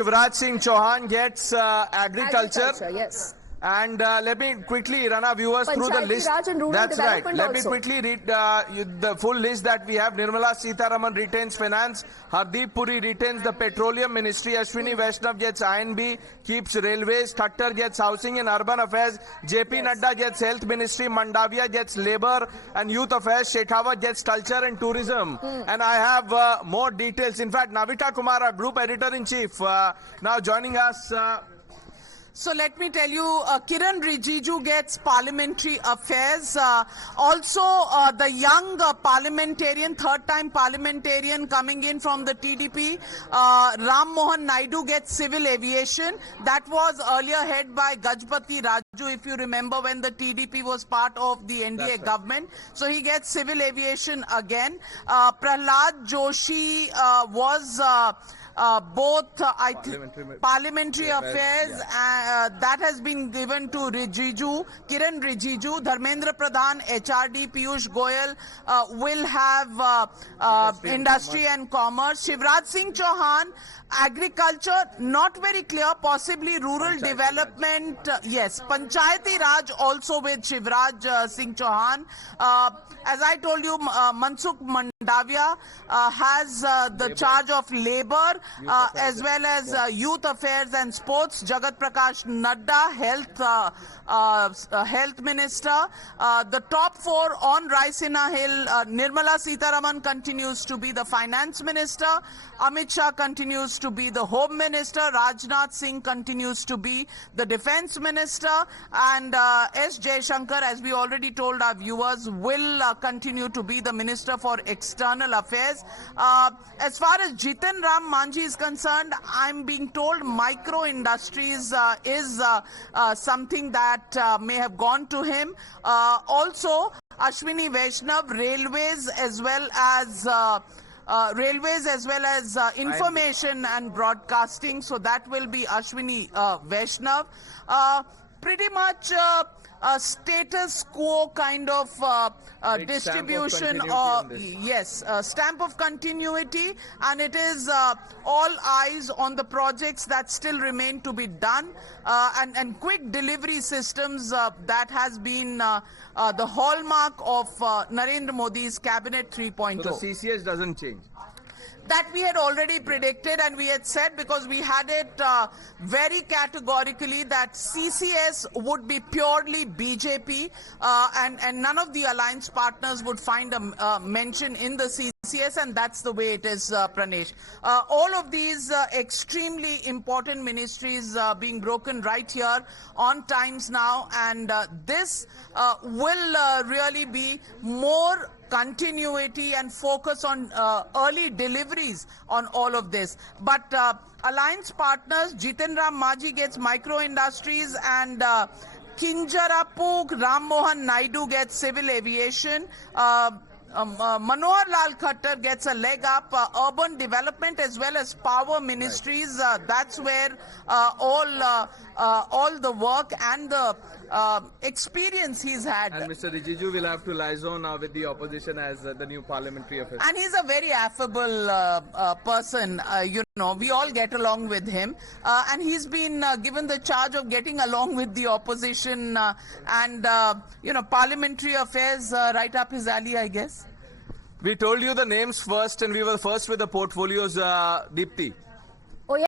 Shivraj Singh Chauhan gets agriculture. Yes. And let me quickly run our viewers through the list. That's right. Let me quickly read the full list that we have. Nirmala Sitharaman retains finance. Hardeep Puri retains the petroleum ministry. Ashwini Vaishnav gets INB, keeps railways. Khattar gets housing and urban affairs. JP Nadda gets health ministry. Mandavia gets labor and youth affairs. Shekhawat gets culture and tourism. And I have more details. In fact, Navita Kumar, our group editor-in-chief, now joining us. So let me tell you, Kiran Rijiju gets parliamentary affairs. Also, the young parliamentarian, third-time parliamentarian coming in from the TDP, Ram Mohan Naidu gets civil aviation. That was earlier head by Gajpati Raju, if you remember, when the TDP was part of the NDA government. So he gets civil aviation again. Prahlad Joshi was... parliamentary affairs that has been given to Rijiju, Kiran Rijiju. Dharmendra Pradhan, HRD, Piyush Goyal will have industry and commerce. Shivraj Singh Chauhan, agriculture, not very clear, possibly rural development. Yes, Panchayati Raj also with Shivraj Singh Chauhan. As I told you, Mansukh Mandavia has the charge of labor as well as youth affairs and sports. Jagat Prakash Nadda, health minister. The top four on Raisina Hill, Nirmala Sitharaman continues to be the finance minister. Amit Shah continues to be the home minister. Rajnath Singh continues to be the defense minister. And S. Jaishankar, as we already told our viewers, will continue to be the minister for external affairs. As far as Jitan Ram Manjhi is concerned, I'm being told micro industries is something that may have gone to him. Also, Ashwini Vaishnav, railways as well as information and broadcasting. So that will be Ashwini Vaishnav. Pretty much a status quo kind of distribution, stamp of continuity, and it is all eyes on the projects that still remain to be done, and quick delivery systems that has been the hallmark of Narendra Modi's Cabinet 3.0. So the CCS doesn't change. That we had already predicted, and we had said, because we had it very categorically, that CCS would be purely BJP, and none of the alliance partners would find a mention in the CCS, and that's the way it is, Pranesh. All of these extremely important ministries being broken right here on Times Now, and this will really be more continuity and focus on early deliveries on all of this. But alliance partners, Jitan Ram Manjhi gets micro industries, and Kinjarapu Ram Mohan Naidu gets civil aviation. Manohar Lal Khattar gets a leg up, urban development as well as power ministries. That's where all the work and the experience he's had. And Mr. Rijiju will have to liaison now with the opposition as the new parliamentary affairs. And he's a very affable person. You know, we all get along with him. And he's been given the charge of getting along with the opposition and parliamentary affairs right up his alley, I guess. We told you the names first, and we were first with the portfolios, Deepti.